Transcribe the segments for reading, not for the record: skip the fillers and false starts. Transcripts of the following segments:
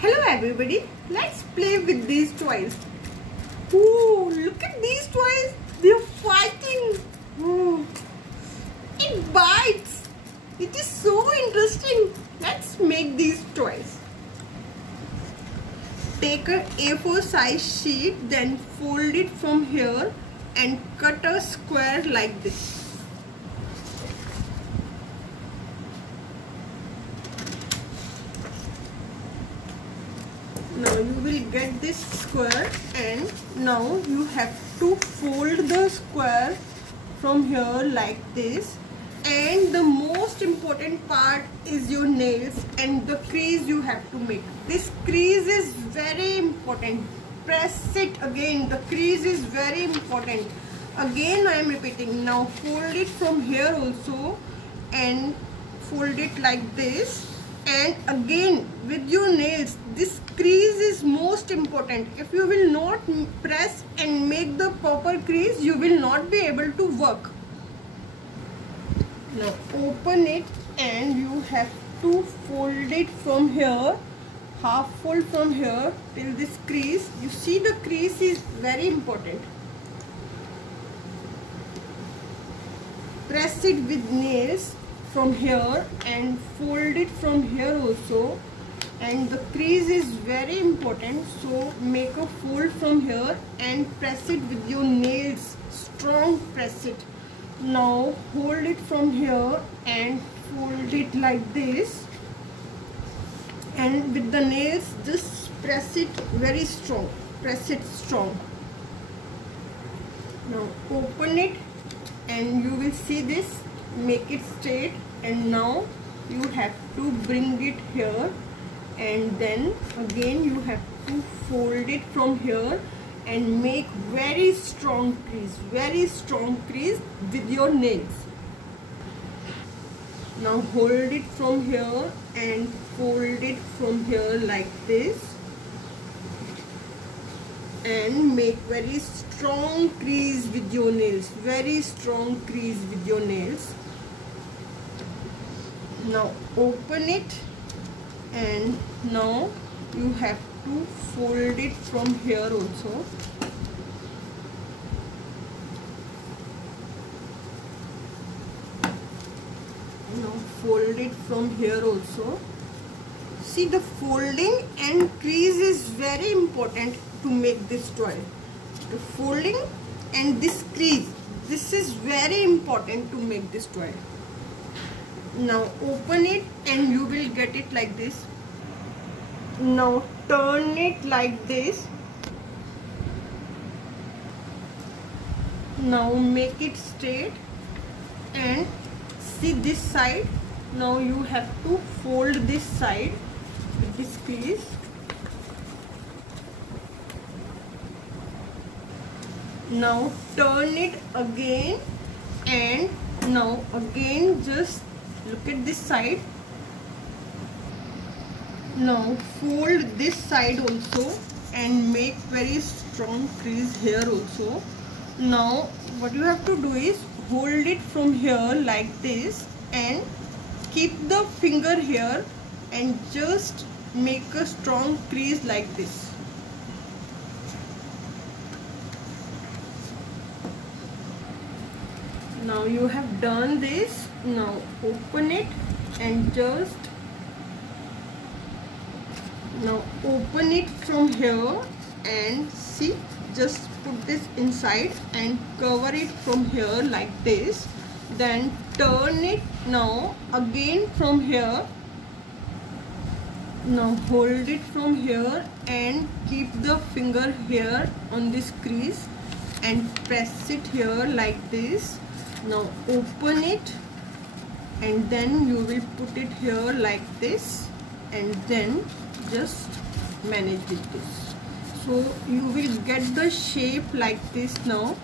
Hello everybody, let's play with these toys. Ooh, look at these toys. They're fighting. Ooh. It bites. It is so interesting. Let's make these toys. Take a A4 size sheet, then fold it from here and cut a square like this. Now you will get this square, and now you have to fold the square from here like this. And the most important part is your nails and the crease you have to make. This crease is very important. Press it again. The crease is very important. Again I am repeating. Now fold it from here also and fold it like this. And again with your nails, this crease is most important. If you will not press and make the proper crease, you will not be able to work. Now open it and you have to fold it from here, half fold from here till this crease. You see the crease is very important. Press it with nails from here and fold it from here also, and the crease is very important, so make a fold from here and press it with your nails. Strong press it. Now hold it from here and fold it like this, and with the nails just press it very strong. Press it strong. Now open it and you will see this. Make it straight, and now you have to bring it here, and then again you have to fold it from here and make very strong crease with your nails. Now hold it from here and fold it from here like this, and make very strong crease with your nails. Very strong crease with your nails. Now open it, and now you have to fold it from here also. Now fold it from here also. See, the folding and crease is very important to make this toy. The folding and this crease, this is very important to make this toy. Now open it and you will get it like this. Now turn it like this. Now make it straight and see this side. Now you have to fold this side with this crease. Now turn it again, and now again just look at this side. Now fold this side also and make very strong crease here also. Now what you have to do is hold it from here like this and keep the finger here and just make a strong crease like this. Now you have done this. Now open it and just now open it from here and see, just put this inside and cover it from here like this. Then turn it now again from here. Now hold it from here and keep the finger here on this crease and press it here like this. Now open it and then you will put it here like this, and then just manage with this. So you will get the shape like this. Now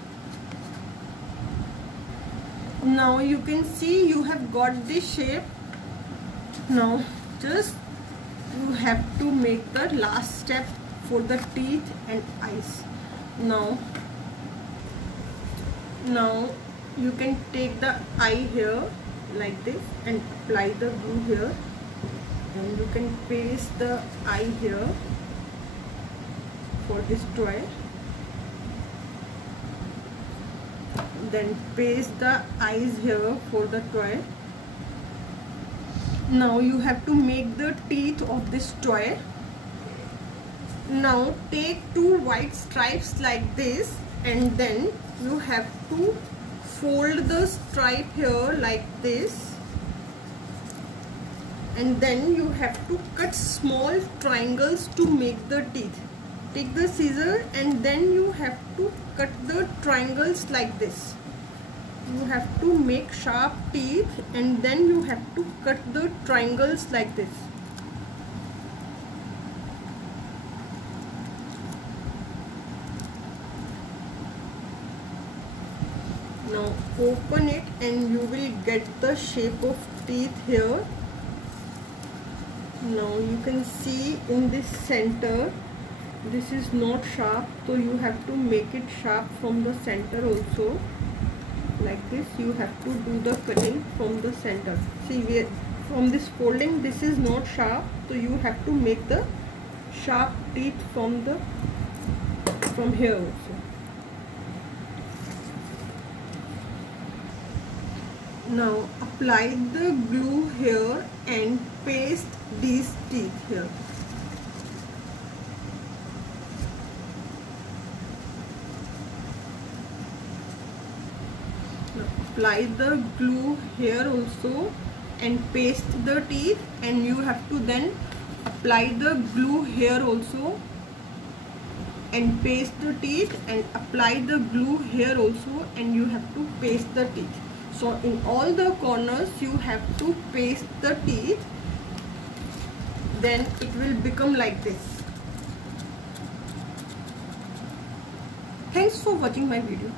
you can see you have got this shape. Now just you have to make the last step for the teeth and eyes. Now you can take the eye here like this and apply the glue here. Then you can paste the eye here for this toy. Then paste the eyes here for the toy. Now you have to make the teeth of this toy. Now take two white stripes like this, and then you have to fold the stripe here like this, and then you have to cut small triangles to make the teeth. Take the scissor and then you have to cut the triangles like this. You have to make sharp teeth and then you have to cut the triangles like this. Now open it and you will get the shape of teeth here. Now you can see in this center, this is not sharp, so you have to make it sharp from the center also. Like this, you have to do the cutting from the center. See, from this folding, this is not sharp, so you have to make the sharp teeth from here also. Now apply the glue here and paste these teeth here. Now apply the glue here also and paste the teeth, and you have to then apply the glue here also and paste the teeth, and apply the glue here also and you have to paste the teeth. So in all the corners you have to paste the teeth, then it will become like this. Thanks for watching my video.